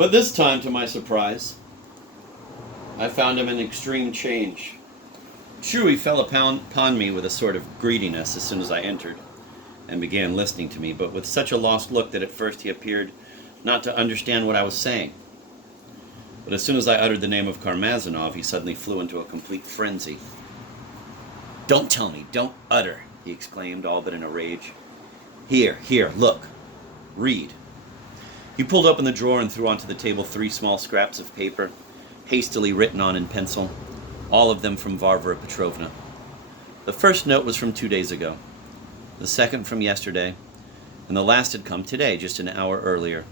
But this time, to my surprise, I found him in extreme change. True, he fell upon me with a sort of greediness as soon as I entered, and began listening to me, but with such a lost look that at first he appeared not to understand what I was saying. But as soon as I uttered the name of Karmazinov, he suddenly flew into a complete frenzy. "Don't tell me, don't utter," he exclaimed, all but in a rage. Here, look. Read." He pulled open the drawer and threw onto the table 3 small scraps of paper, hastily written on in pencil, all of them from Varvara Petrovna. The first note was from 2 days ago, the second from yesterday, and the last had come today, just an hour earlier.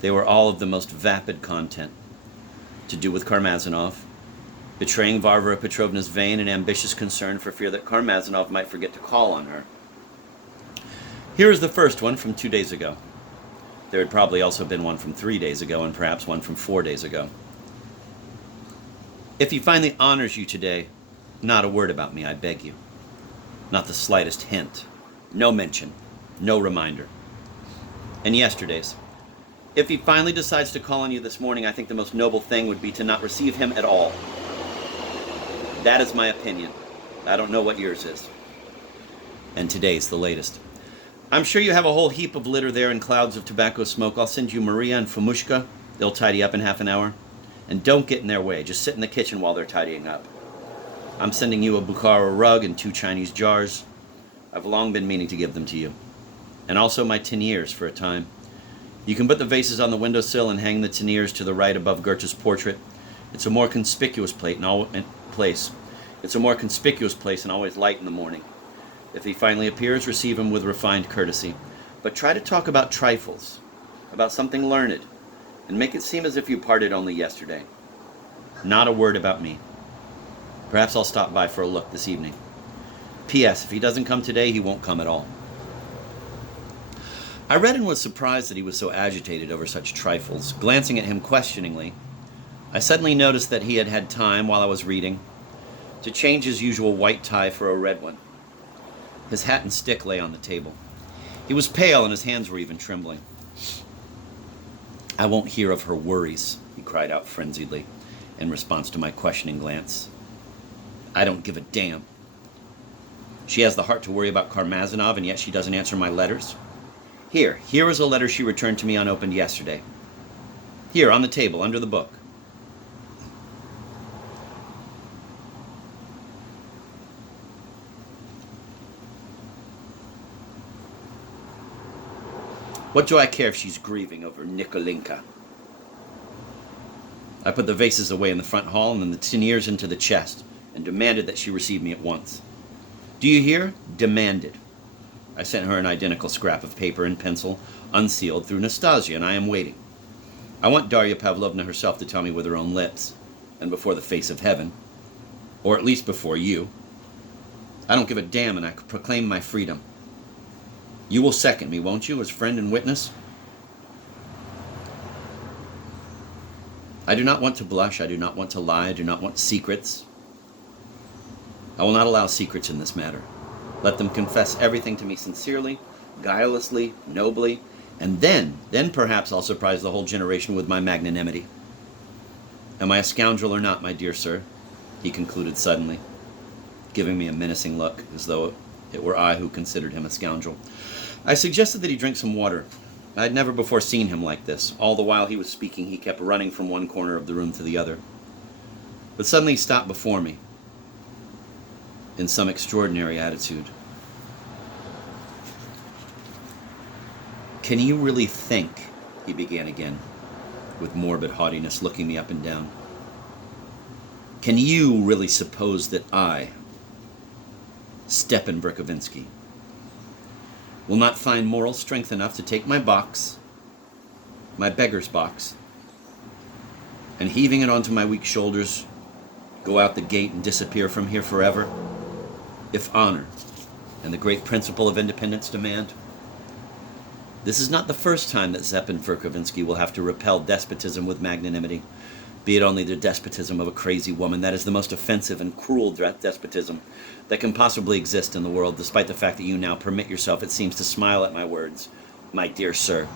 They were all of the most vapid content. To do with Karmazinov, betraying Varvara Petrovna's vain and ambitious concern for fear that Karmazinov might forget to call on her. Here is the first one from 2 days ago. There had probably also been one from 3 days ago, and perhaps one from 4 days ago. "If he finally honors you today, not a word about me, I beg you. Not the slightest hint. No mention. No reminder." And yesterday's. "If he finally decides to call on you this morning, I think the most noble thing would be to not receive him at all. That is my opinion. I don't know what yours is." And today's the latest. "I'm sure you have a whole heap of litter there and clouds of tobacco smoke. I'll send you Maria and Fomushka. They'll tidy up in half an hour. And don't get in their way. Just sit in the kitchen while they're tidying up. I'm sending you a Bukhara rug and 2 Chinese jars. I've long been meaning to give them to you. And also my teniers for a time. You can put the vases on the windowsill and hang the teniers to the right above Goethe's portrait. It's a more conspicuous It's a more conspicuous place and always light in the morning. If he finally appears, receive him with refined courtesy. But try to talk about trifles, about something learned, and make it seem as if you parted only yesterday. Not a word about me. Perhaps I'll stop by for a look this evening. P.S. If he doesn't come today, he won't come at all." I read and was surprised that he was so agitated over such trifles. Glancing at him questioningly, I suddenly noticed that he had had time, while I was reading, to change his usual white tie for a red one. His hat and stick lay on the table. He was pale and his hands were even trembling. "I won't hear of her worries," he cried out frenziedly, in response to my questioning glance. "I don't give a damn. She has the heart to worry about Karmazinov, and yet she doesn't answer my letters. Here is a letter she returned to me unopened yesterday. Here, on the table, under the book. What do I care if she's grieving over Nikolinka?" I put the vases away in the front hall and then the teniers into the chest, and demanded that she receive me at once. Do you hear? Demanded. I sent her an identical scrap of paper and pencil, unsealed, through Nastasia, and I am waiting. I want Darya Pavlovna herself to tell me with her own lips, and before the face of heaven, or at least before you. I don't give a damn, and I proclaim my freedom. You will second me, won't you, as friend and witness? I do not want to blush, I do not want to lie, I do not want secrets. I will not allow secrets in this matter. Let them confess everything to me sincerely, guilelessly, nobly, and then perhaps I'll surprise the whole generation with my magnanimity. Am I a scoundrel or not, my dear sir? He concluded suddenly, giving me a menacing look, as though it were I who considered him a scoundrel. I suggested that he drink some water. I had never before seen him like this. All the while he was speaking, he kept running from one corner of the room to the other. But suddenly he stopped before me, in some extraordinary attitude. Can you really think, he began again, with morbid haughtiness, looking me up and down. Can you really suppose that I, Stepan Verkovensky, will not find moral strength enough to take my box, my beggar's box, and heaving it onto my weak shoulders, go out the gate and disappear from here forever, if honor and the great principle of independence demand? This is not the first time that Stepan Verkovensky will have to repel despotism with magnanimity, be it only the despotism of a crazy woman. That is the most offensive and cruel despotism that can possibly exist in the world, despite the fact that you now permit yourself, it seems, to smile at my words, my dear sir.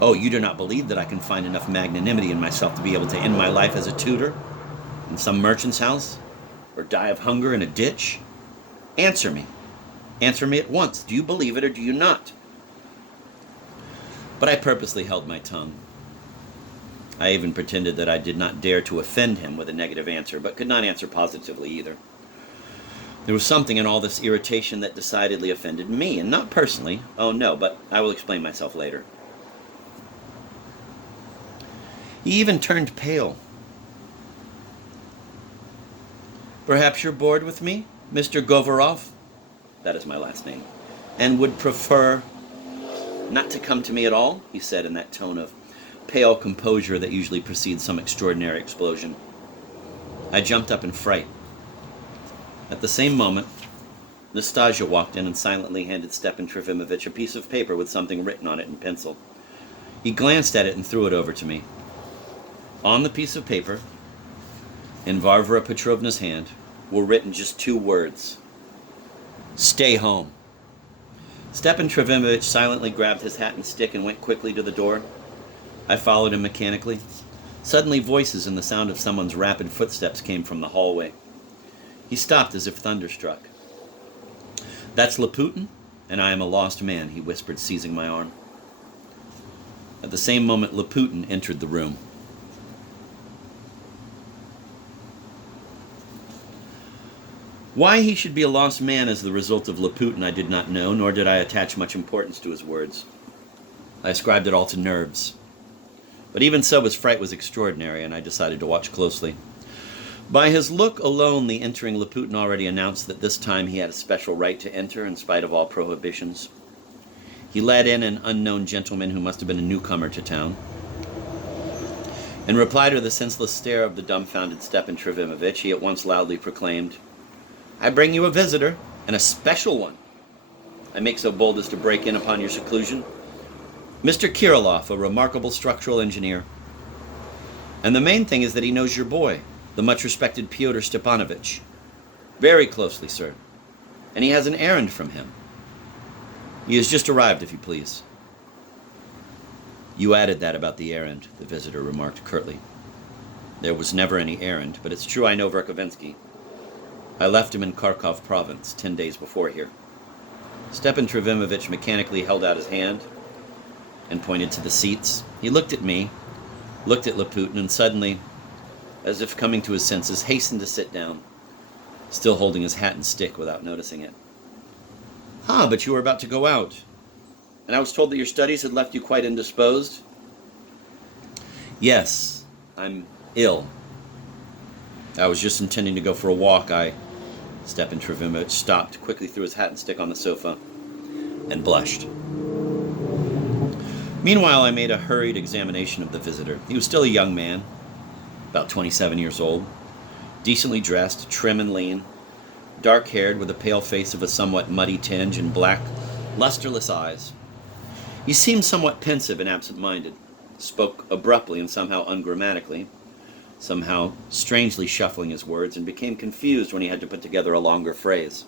Oh, you do not believe that I can find enough magnanimity in myself to be able to end my life as a tutor in some merchant's house, or die of hunger in a ditch? Answer me. Answer me at once. Do you believe it or do you not? But I purposely held my tongue. I even pretended that I did not dare to offend him with a negative answer, but could not answer positively either. There was something in all this irritation that decidedly offended me, and not personally. Oh no, but I will explain myself later. He even turned pale. Perhaps you're bored with me, Mr. Govorov? That is my last name. And would prefer not to come to me at all, he said in that tone of pale composure that usually precedes some extraordinary explosion. I jumped up in fright. At the same moment, Nastasia walked in and silently handed Stepan Trofimovich a piece of paper with something written on it in pencil. He glanced at it and threw it over to me. On the piece of paper, in Varvara Petrovna's hand, were written just 2 words. Stay home. Stepan Trofimovich silently grabbed his hat and stick and went quickly to the door. I followed him mechanically. Suddenly voices and the sound of someone's rapid footsteps came from the hallway. He stopped as if thunderstruck. That's Laputin, and I am a lost man, he whispered, seizing my arm. At the same moment, Laputin entered the room. Why he should be a lost man as the result of Laputin I did not know, nor did I attach much importance to his words. I ascribed it all to nerves. But even so, his fright was extraordinary, and I decided to watch closely. By his look alone, the entering Laputin already announced that this time he had a special right to enter in spite of all prohibitions. He led in an unknown gentleman who must have been a newcomer to town. In reply to the senseless stare of the dumbfounded Stepan Trofimovich, he at once loudly proclaimed, I bring you a visitor, and a special one. I make so bold as to break in upon your seclusion. Mr. Kirillov, a remarkable structural engineer. And the main thing is that he knows your boy, the much-respected Pyotr Stepanovich. Very closely, sir. And he has an errand from him. He has just arrived, if you please. You added that about the errand, the visitor remarked curtly. There was never any errand, but it's true I know Verkovensky. I left him in Kharkov province 10 days before here. Stepan Trofimovich mechanically held out his hand and pointed to the seats. He looked at me, looked at Laputin, and suddenly, as if coming to his senses, hastened to sit down, still holding his hat and stick without noticing it. But you were about to go out, and I was told that your studies had left you quite indisposed. Yes, I'm ill. I was just intending to go for a walk. Stepan Trofimovich stopped, quickly threw his hat and stick on the sofa, and blushed. Meanwhile, I made a hurried examination of the visitor. He was still a young man, about 27 years old, decently dressed, trim and lean, dark-haired, with a pale face of a somewhat muddy tinge and black, lusterless eyes. He seemed somewhat pensive and absent-minded, spoke abruptly and somehow ungrammatically, somehow strangely shuffling his words, and became confused when he had to put together a longer phrase.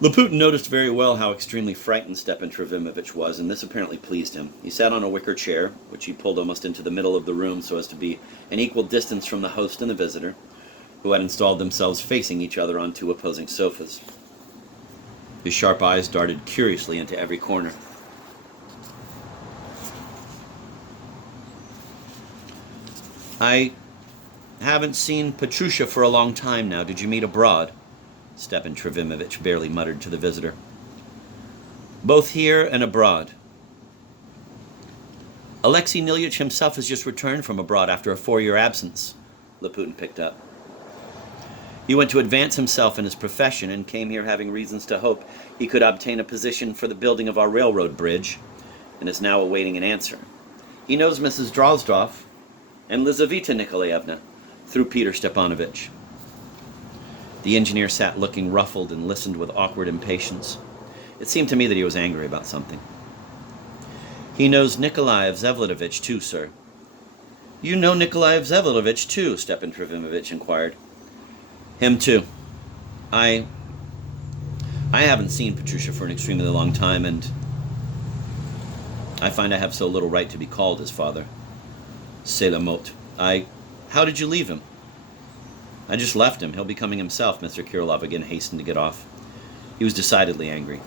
Laputin noticed very well how extremely frightened Stepan Trofimovich was, and this apparently pleased him. He sat on a wicker chair, which he pulled almost into the middle of the room so as to be an equal distance from the host and the visitor, who had installed themselves facing each other on 2 opposing sofas. His sharp eyes darted curiously into every corner. I haven't seen Petrusha for a long time now. Did you meet abroad? Stepan Trofimovich barely muttered to the visitor. Both here and abroad. Alexei Nilyich himself has just returned from abroad after a 4-year absence, Laputin picked up. He went to advance himself in his profession and came here having reasons to hope he could obtain a position for the building of our railroad bridge, and is now awaiting an answer. He knows Mrs. Drozdov and Lizaveta Nikolaevna through Peter Stepanovich. The engineer sat looking ruffled and listened with awkward impatience. It seemed to me that he was angry about something. He knows Nikolai Vsevolodovich too, sir. You know Nikolai Vsevolodovich too? Stepan Trofimovich inquired. Him too. I haven't seen Petrusha for an extremely long time, and I find I have so little right to be called his father. C'est la mot. How did you leave him? I just left him. He'll be coming himself, Mr. Kirilov again hastened to get off. He was decidedly angry.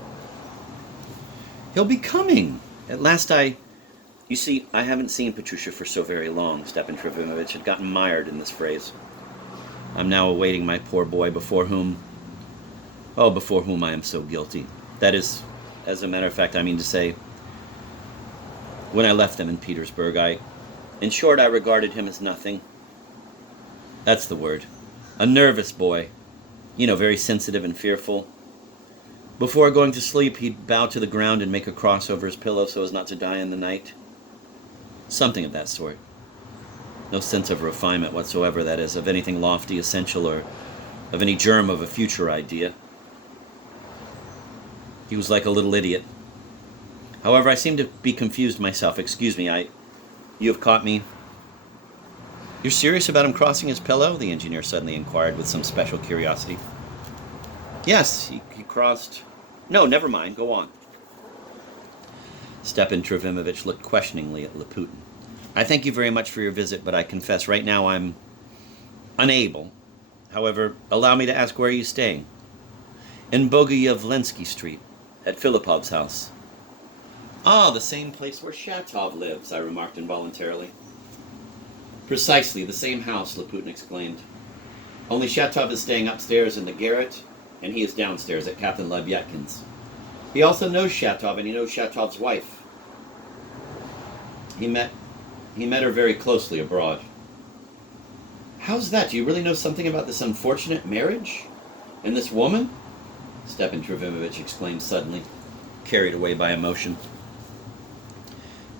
He'll be coming! At last You see, I haven't seen Petrusha for so very long. Stepan Trofimovich had gotten mired in this phrase. I'm now awaiting my poor boy before whom I am so guilty. That is, as a matter of fact, I mean to say, when I left them in Petersburg, in short, I regarded him as nothing. That's the word. A nervous boy. Very sensitive and fearful. Before going to sleep, he'd bow to the ground and make a cross over his pillow so as not to die in the night. Something of that sort. No sense of refinement whatsoever, that is, of anything lofty, essential, or of any germ of a future idea. He was like a little idiot. However, I seem to be confused myself. Excuse me, you have caught me. You're serious about him crossing his pillow? The engineer suddenly inquired with some special curiosity. Yes, he crossed... No, never mind, go on. Stepan Trofimovich looked questioningly at Laputin. I thank you very much for your visit, but I confess right now I'm unable. However, allow me to ask, where are you staying? In Bogoyevlensky Street, at Filipov's house. Ah, the same place where Shatov lives, I remarked involuntarily. Precisely, the same house, Laputin exclaimed. Only Shatov is staying upstairs in the garret, and he is downstairs at Captain Lebyatkin's. He also knows Shatov, and he knows Shatov's wife. He met her very closely abroad. How's that? Do you really know something about this unfortunate marriage? And this woman? Stepan Trofimovich exclaimed suddenly, carried away by emotion.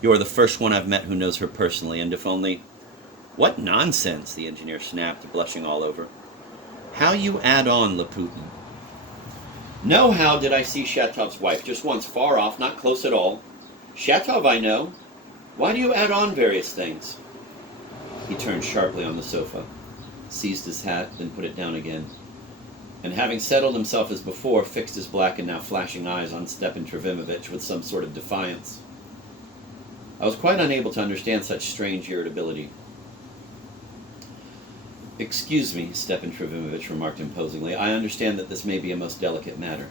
You're the first one I've met who knows her personally, and if only... What nonsense, the engineer snapped, blushing all over. How you add on, Laputin. No, how did I see Shatov's wife? Just once, far off, not close at all. Shatov I know. Why do you add on various things? He turned sharply on the sofa, seized his hat, then put it down again, and having settled himself as before, fixed his black and now flashing eyes on Stepan Trofimovich with some sort of defiance. I was quite unable to understand such strange irritability. Excuse me, Stepan Trofimovich remarked imposingly. I understand that this may be a most delicate matter.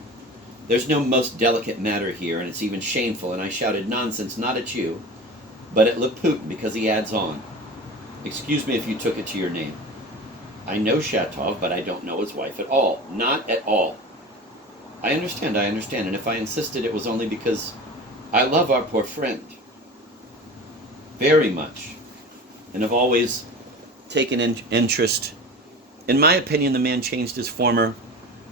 There's no most delicate matter here, and it's even shameful, and I shouted nonsense not at you, but at Laputin, because he adds on. Excuse me if you took it to your name. I know Shatov, but I don't know his wife at all. Not at all. I understand, and if I insisted, it was only because I love our poor friend. Very much. And have always taken interest. In my opinion, the man changed his former,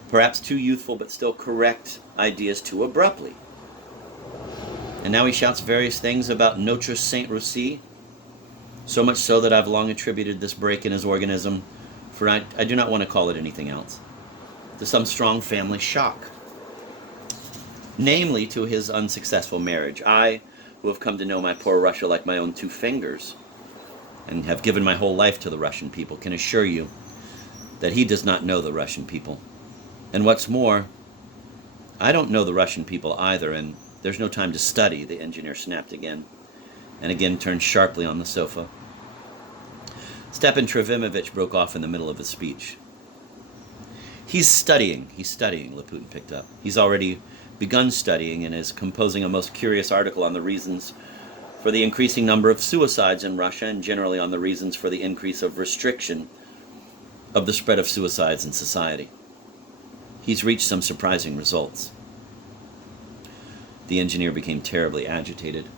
perhaps too youthful but still correct, ideas too abruptly. And now he shouts various things about Notre Saint Russie, so much so that I've long attributed this break in his organism, for I do not want to call it anything else, to some strong family shock. Namely, to his unsuccessful marriage. I, who have come to know my poor Russia like my own two fingers, and have given my whole life to the Russian people, can assure you that he does not know the Russian people. And what's more, I don't know the Russian people either, and there's no time to study, the engineer snapped again, and again turned sharply on the sofa. Stepan Trofimovich broke off in the middle of his speech. He's studying, Laputin picked up. He's already begun studying and is composing a most curious article on the reasons for the increasing number of suicides in Russia, and generally on the reasons for the increase of restriction of the spread of suicides in society. He's reached some surprising results. The engineer became terribly agitated.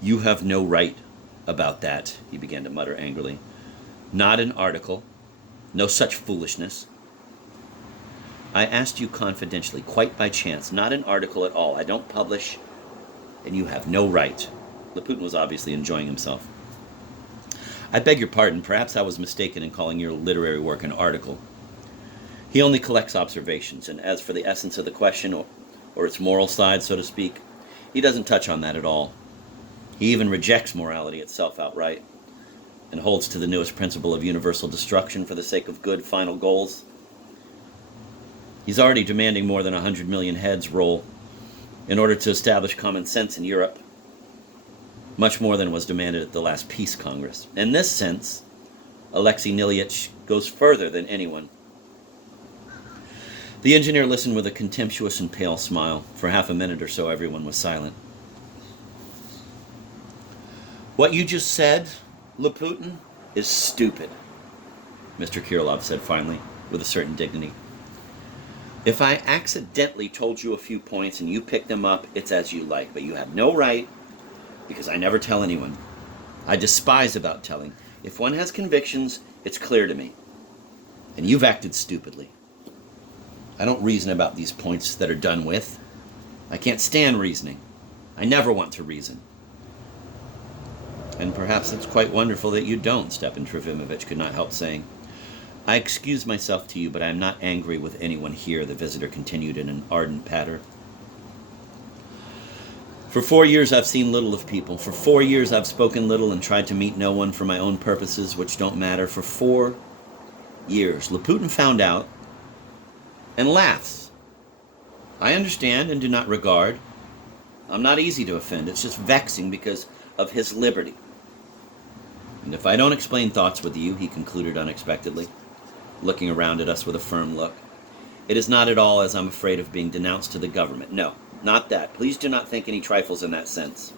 You have no right about that, he began to mutter angrily. Not an article. No such foolishness. I asked you confidentially, quite by chance, not an article at all. I don't publish, and you have no right. Laputin was obviously enjoying himself. I beg your pardon, perhaps I was mistaken in calling your literary work an article. He only collects observations, and as for the essence of the question, or its moral side, so to speak, he doesn't touch on that at all. He even rejects morality itself outright, and holds to the newest principle of universal destruction for the sake of good final goals. He's already demanding more than 100 million heads roll in order to establish common sense in Europe, much more than was demanded at the last Peace Congress. In this sense, Alexei Nilyich goes further than anyone. The engineer listened with a contemptuous and pale smile. For half a minute or so, everyone was silent. What you just said, Laputin, is stupid, Mr. Kirillov said finally, with a certain dignity. If I accidentally told you a few points and you picked them up, it's as you like, but you have no right, because I never tell anyone. I despise about telling. If one has convictions, it's clear to me. And you've acted stupidly. I don't reason about these points that are done with. I can't stand reasoning. I never want to reason. And perhaps it's quite wonderful that you don't, Stepan Trofimovich could not help saying. I excuse myself to you, but I am not angry with anyone here, the visitor continued in an ardent patter. For 4 years I've seen little of people. For 4 years I've spoken little and tried to meet no one for my own purposes, which don't matter. For 4 years. Laputin found out and laughs. I understand and do not regard. I'm not easy to offend. It's just vexing because of his liberty. And if I don't explain thoughts with you, he concluded unexpectedly, looking around at us with a firm look, it is not at all as I'm afraid of being denounced to the government. No, not that. Please do not think any trifles in that sense.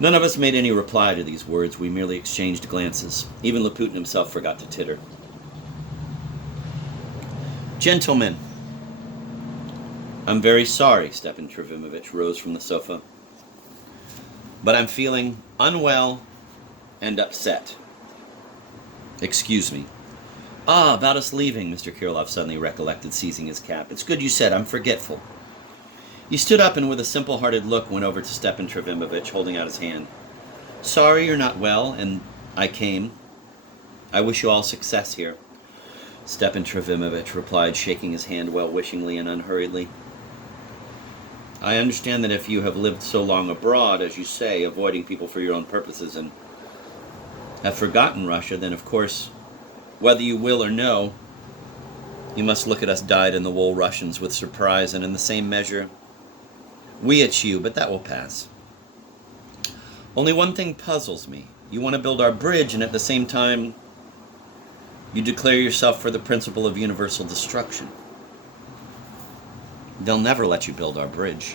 None of us made any reply to these words. We merely exchanged glances. Even Laputin himself forgot to titter. Gentlemen, I'm very sorry, Stepan Trofimovich rose from the sofa, but I'm feeling unwell and upset. Excuse me. About us leaving, Mr. Kirillov suddenly recollected, seizing his cap. It's good you said. I'm forgetful. He stood up and with a simple-hearted look went over to Stepan Trofimovich, holding out his hand. Sorry you're not well, and I came. I wish you all success here, Stepan Trofimovich replied, shaking his hand well-wishingly and unhurriedly. I understand that if you have lived so long abroad, as you say, avoiding people for your own purposes, and have forgotten Russia, then of course, whether you will or no, you must look at us dyed-in-the-wool Russians with surprise, and in the same measure, we at you, but that will pass. Only one thing puzzles me. You want to build our bridge, and at the same time, you declare yourself for the principle of universal destruction. They'll never let you build our bridge.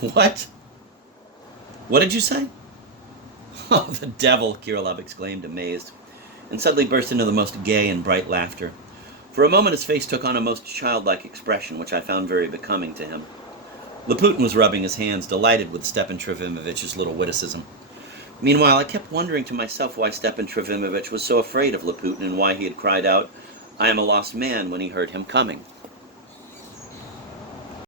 What? What did you say? Oh, the devil, Kirillov exclaimed, amazed, and suddenly burst into the most gay and bright laughter. For a moment his face took on a most childlike expression, which I found very becoming to him. Laputin was rubbing his hands, delighted with Stepan Trofimovich's little witticism. Meanwhile, I kept wondering to myself why Stepan Trofimovich was so afraid of Laputin and why he had cried out, I am a lost man, when he heard him coming.